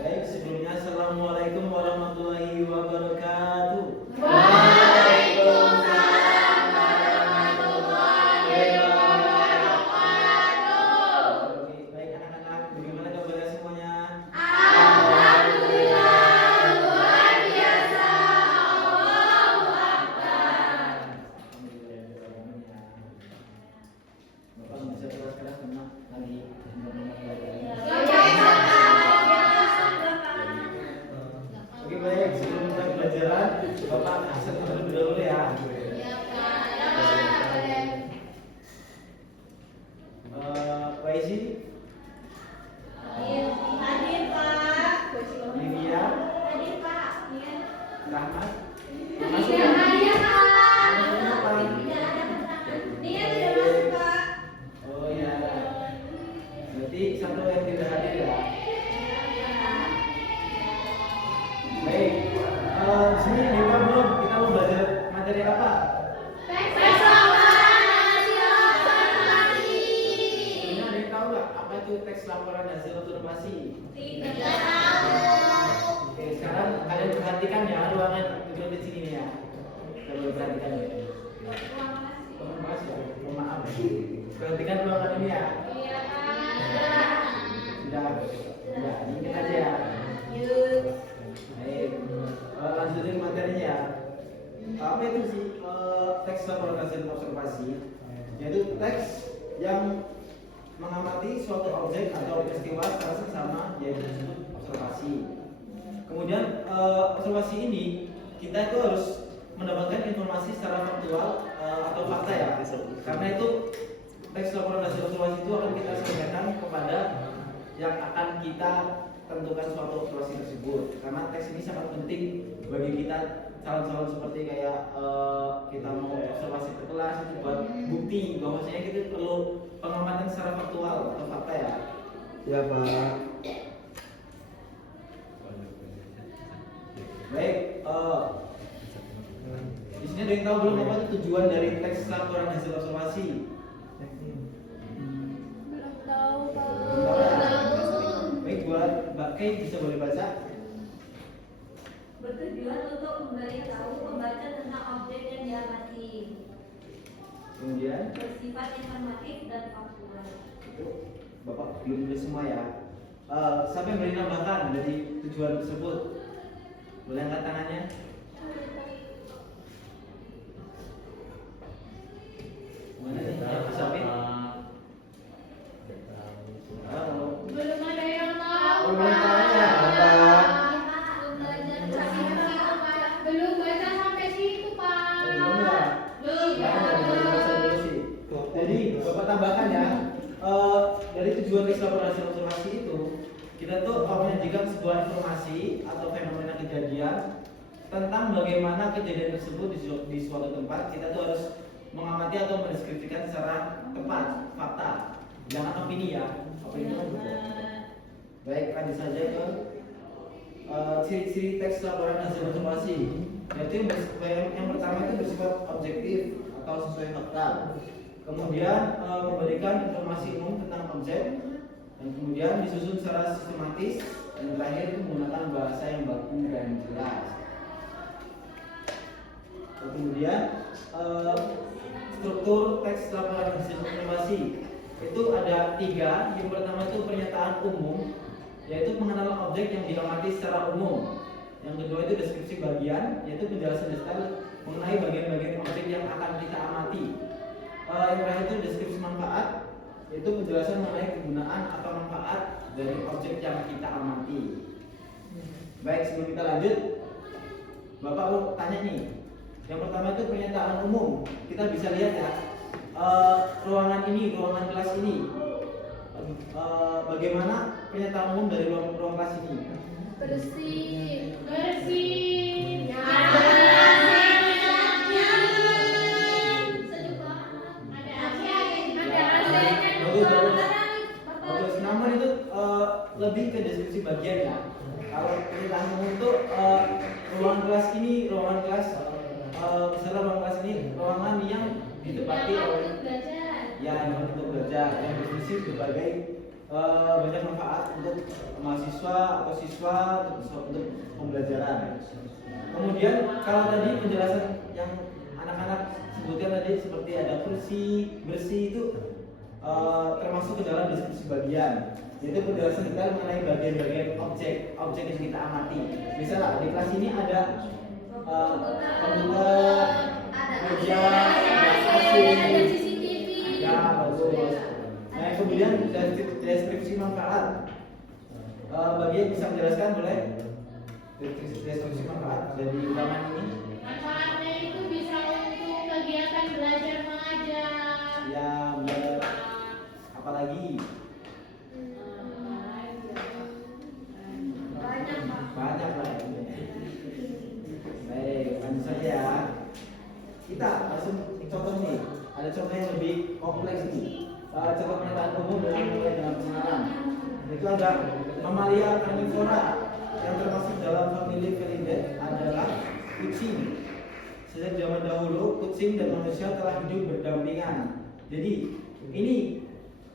Baik, sebelumnya Assalamualaikum warahmatullahi wabarakatuh. Waalaikumsalam warahmatullahi wabarakatuh. Oke, baik anak-anak, bagaimana kabarnya semuanya? Alhamdulillah, luar biasa. Allahu Akbar. Bapak bisa kelas sekarang karena lagi Oke, baik, sebelum kita pelajaran, Bapak absen terlebih dahulu ya. Pak Isi, Hadir Pak. Livia, Hadir Pak. Rahmat, Tidak masuk ya? ada Pak. Kenapa? Dia tidak masuk Pak. Oh iya, berarti satu yang tidak hadir ya. Baik, di sini Dewa belum, kita mau belajar materi apa? Ini ada yang tahu nggak apa itu teks laporan hasil observasi? Oke, sekarang kalian perhatikan ya ruangan tujuan di sini nih ya. Kita boleh perhatikan ya. Mas ya, mohon maaf. Perhatikan ruangan ini ya. Sudah, ingat aja ya. Baik, lanjutin materinya ya. Apa itu sih teks laporan hasil observasi? Yaitu teks yang mengamati suatu objek atau peristiwa secara seksama, yaitu disebut observasi. Kemudian observasi ini kita itu harus mendapatkan informasi secara faktual atau fakta ya. Karena itu teks laporan hasil observasi itu akan kita sampaikan kepada yang akan kita tentukan suatu observasi tersebut. Karena teks ini sangat penting bagi kita calon-calon seperti kayak kita mau observasi ke kelas itu buat bukti bahwasanya kita perlu pengamatan secara faktual atau fakta ya. Ya Pak. Baik, di sini ada yang tahu belum apa itu tujuan dari teks laporan hasil observasi? Belum tahu Pak. Baik, buat Mbak Kay bisa boleh baca? Bertujuan untuk memberitahu pembaca tentang objek yang diamati, Kemudian bersifat informatif dan faktual. itu Bapak belum tulis semua ya. Siapa yang boleh nambahkan dari tujuan tersebut? Boleh angkat tangannya? Mana nih? Siapin? Halo. Belum ada yang tahu. Oh, belum tahu ya, Bapak. Belum baca sampai situ Pak. Belum ya? Belum. Ya, dari bahasa dulu sih. Jadi Bapak tambahkan ya, dari tujuan teks laporan hasil observasi itu kita tuh menyajikan sebuah informasi atau fenomena kejadian tentang bagaimana kejadian tersebut di suatu tempat. Kita tuh harus mengamati atau mendeskripsikan secara tepat fakta, jangan opini ya. Opini itu kan betul. Baik, lanjut saja ke ciri-ciri teks laporan hasil observasi. Yaitu yang pertama itu bersifat objektif atau sesuai fakta. Kemudian memberikan informasi umum tentang objek, dan kemudian disusun secara sistematis, dan terakhir itu menggunakan bahasa yang baku dan jelas. Kemudian struktur teks laporan hasil observasi itu ada 3. Yang pertama itu pernyataan umum, yaitu mengenal objek yang diamati secara umum. Yang kedua itu deskripsi bagian, yaitu penjelasan detail mengenai bagian-bagian objek yang akan kita amati. Yang terakhir itu deskripsi manfaat, yaitu penjelasan mengenai kegunaan atau manfaat dari objek yang kita amati. Baik, sebelum kita lanjut, Bapak mau tanya nih. Yang pertama itu pernyataan umum. Kita bisa lihat ya, ruangan ini, ruangan kelas ini. Bagaimana pernyataan umum dari ruang kelas ini? Bersih. Bagus. Namun itu lebih ke deskripsi bagian ya. Kalau pernyataan umum itu ruangan kelas ini, ruangan kelas misalnya ruangan kelas ini ruangan yang ditempati oleh ya yang untuk belajar, yang berfungsi sebagai banyak manfaat untuk mahasiswa atau siswa untuk pembelajaran. Kemudian kalau tadi penjelasan yang anak-anak sebutkan tadi seperti ada kursi bersih itu termasuk ke dalam deskripsi bagian, yaitu penjelasan detail mengenai bagian-bagian objek yang kita amati. Misalnya di kelas ini ada komputer, meja, AC, ya bagus. Nah kemudian deskripsi manfaat, bagian bisa menjelaskan boleh deskripsi manfaat dari ruangan ini. Manfaatnya itu bisa untuk kegiatan belajar mengajar. Ya benar. Apalagi banyak lah. Baik, lanjut saja ya. Kita langsung contoh nih. Ada contoh yang lebih kompleks nih. Contoh pernyataan umum mulai dengan pengenalan. Itu ada mamalia karnivora yang termasuk dalam famili Felidae adalah kucing. Sejak zaman dahulu kucing dan manusia telah hidup berdampingan. Jadi ini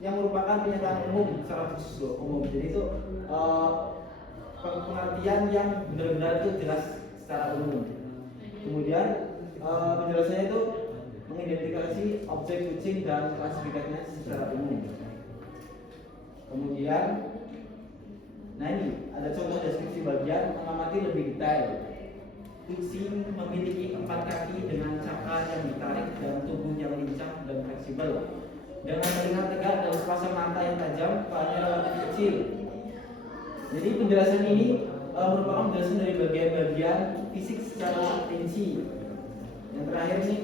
yang merupakan pernyataan umum secara khusus loh, umum. Jadi itu pengertian yang benar-benar itu jelas secara umum. Kemudian penjelasannya itu mengidentifikasi objek kucing dan klasifikasinya secara umum. Kemudian, nah ini ada contoh deskripsi bagian mengamati lebih detail. Kucing memiliki 4 kaki dengan cakar yang ditarik dan tubuh yang lincah dan fleksibel. Dengan melihat tegak dan sepasang mata yang tajam, kepalanya relatif kecil. Jadi penjelasan ini merupakan penjelasan dari bagian-bagian fisik secara rinci. Yang terakhir nih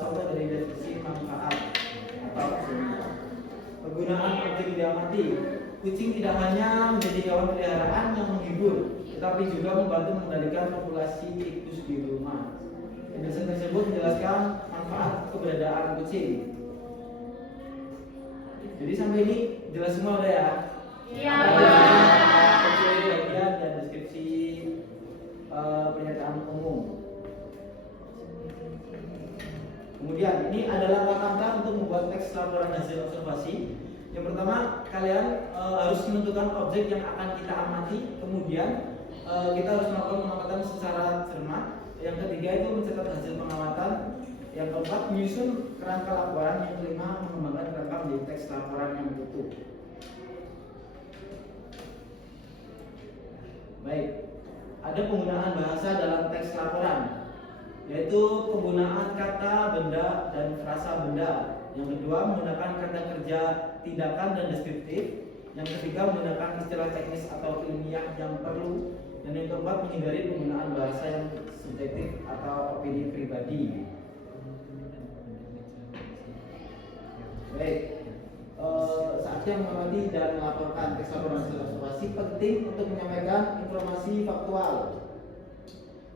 contoh dari deskripsi manfaat atau penggunaan objek yang diamati. Kucing tidak hanya menjadi hewan peliharaan yang menghibur, tetapi juga membantu mengendalikan populasi tikus di rumah. Penjelasan tersebut menjelaskan manfaat keberadaan kucing. Jadi sampai ini jelas semua udah ya? Iya. Bagian dan deskripsi pernyataan umum. Kemudian ini adalah langkah-langkah untuk membuat teks laporan hasil observasi. Yang pertama, kalian harus menentukan objek yang akan kita amati. Kemudian kita harus melakukan pengamatan secara cermat. Yang ketiga itu mencatat hasil pengamatan. Yang keempat, menyusun kerangka laporan. Yang kelima, mengembangkan kerangka menjadi teks laporan yang utuh. Baik, ada penggunaan bahasa dalam teks laporan, yaitu penggunaan kata, benda, dan frasa benda. Yang kedua, menggunakan kata kerja tindakan dan deskriptif. Yang ketiga, menggunakan istilah teknis atau ilmiah yang perlu. Dan yang keempat, menghindari penggunaan bahasa yang subjektif atau opini pribadi. Baik, saatnya mengamati dan melaporkan teks laporan hasil observasi penting untuk menyampaikan informasi faktual.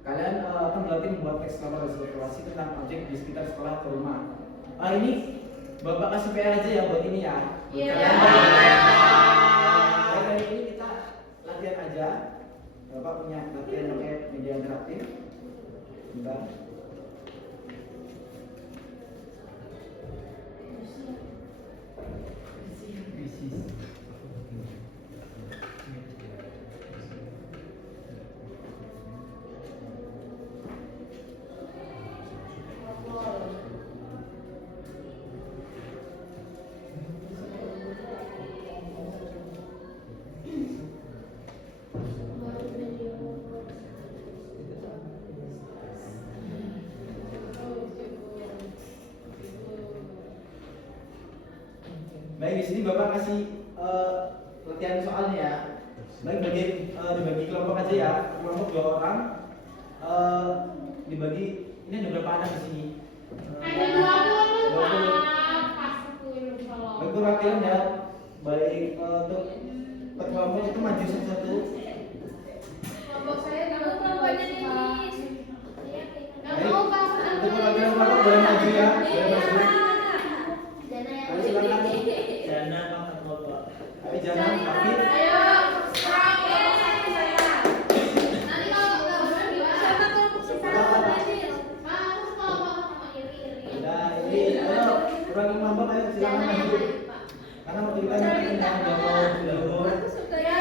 Kalian akan berlatih membuat teks laporan hasil observasi tentang objek di sekitar sekolah atau rumah. Ini Bapak kasih PR aja ya buat ini ya. Iya. Kali ini kita latihan aja. Bapak punya latihan pakai media interaktif. Bentar. Baik, di sini Bapak kasih latihan soalnya ya. Baik, dibagi kelompok aja ya. Kelompok 2 orang. Dibagi, ini ada berapa anak di sini? Ada 20 Pak. Pas 10 kalau. Baik, perwakilan ya. Baik, untuk per kelompok itu maju satu-satu. Kelompok saya Kamu kelompoknya nih. Enggak mau Pak. Untuk perwakilan kelompok boleh maju ya. Boleh maju. Ayo silakan. Jana makan bapak. Ayo jangan Hafid. Ayo. Nanti kalau enggak benar gimana? Siapa kelompok sisa? Pak, aku kelompok sama iri-iri. Nah, ini ayo perwakilan kelompok ayo silakan maju. Karena waktu kita nanti kita mau Aku suka ya.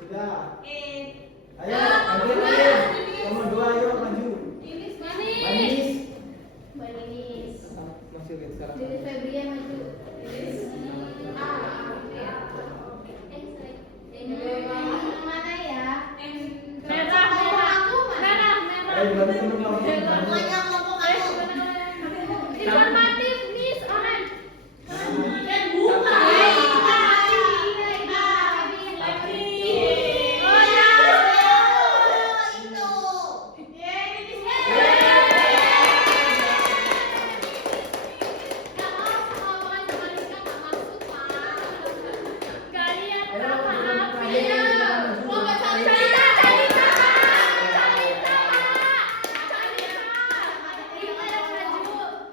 Sudah. Ayo, lanjut. Nomor 2, ayo maju. Manis. Masih lihat sekarang. Ayo bantu teman-teman. Informatif, Miss Orange.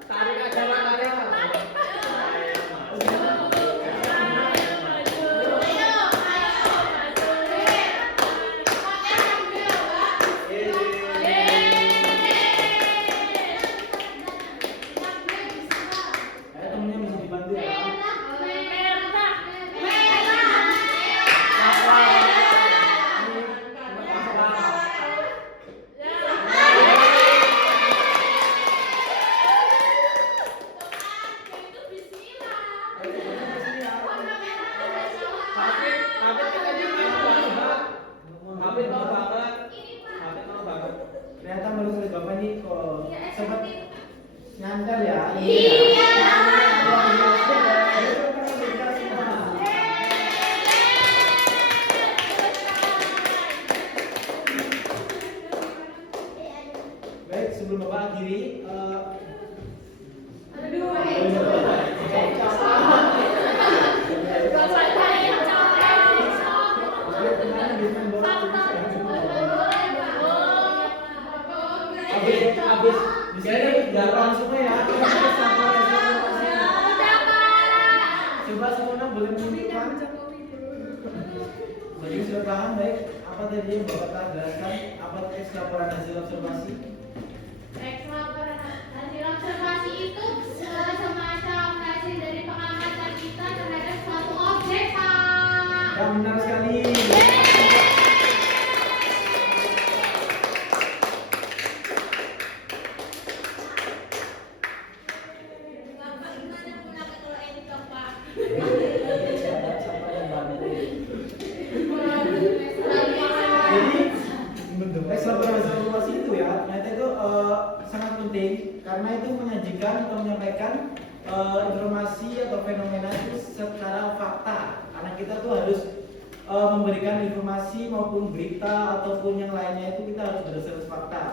Tarik aja lah, tarik. Ayo temennya bisa dibantu ya. Ternyata menurut Bapak ini kok sempat nyandar ya. Baik, sebelum Bapak akhiri, habis di sini jangan langsung ya. Coba semuanya boleh menunjukkan. Jadi sudah paham baik apa tadi yang Bapak telah jelaskan, apa teks laporan hasil observasi? Hasil observasi itu semacam hasil dari pengamatan kita terhadap suatu objek, Pak. Ya benar sekali. Jadi teks laporan hasil observasi itu ya, ternyata itu sangat penting karena itu menyajikan atau menyampaikan informasi atau fenomena itu secara fakta. Karena kita tuh harus memberikan informasi maupun berita ataupun yang lainnya itu kita harus berdasarkan fakta.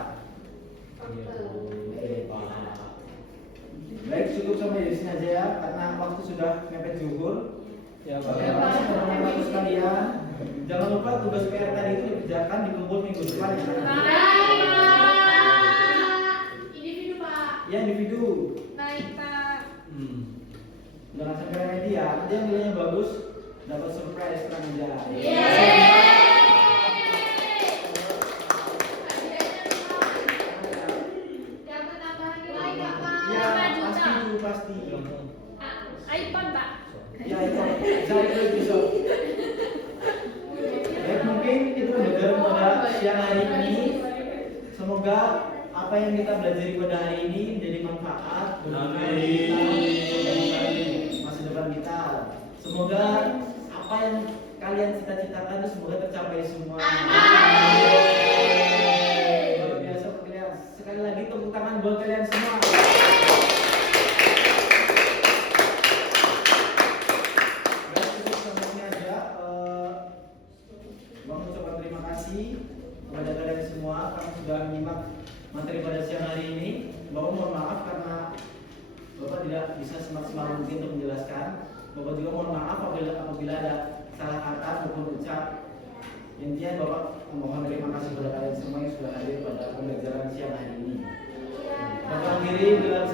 Baik, cukup sampai di sini aja ya, karena waktu sudah mepet zuhur. Ya, Oke, teman-teman sekalian, jangan lupa tugas PR tadi itu dikerjakan di kumpul minggu depan ya. Individu, Pak. Ya, individu. Baik, Pak. Jangan sampai remedi ya. Nanti yang nilainya bagus dapat surprise tenang aja. Dapat tambahan nilai nggak, Pak? Ya, pasti itu pasti. iPhone, Pak. Ya, itu saya itu bisa. Baik, mungkin itu pembelajaran pada siang hari ini. Semoga apa yang kita belajar pada hari ini menjadi manfaat bagi kita, masa depan kita. Semoga apa yang kalian cita-citakan itu semoga tercapai semua. Luar biasa kalian. Sekali lagi tepuk tangan buat kalian semua. Baik, cukup sampai sini aja. Bang ucapkan terima kasih kepada kalian semua karena sudah menyimak materi pada siang hari ini. Bapak mohon maaf karena Bapak tidak bisa semaksimal mungkin untuk menjelaskan. Bapak juga mohon maaf apabila ada salah kata maupun ucap. Intinya Bapak mohon terima kasih kepada kalian semua yang sudah hadir pada pembelajaran siang hari ini. Bapak akhiri dengan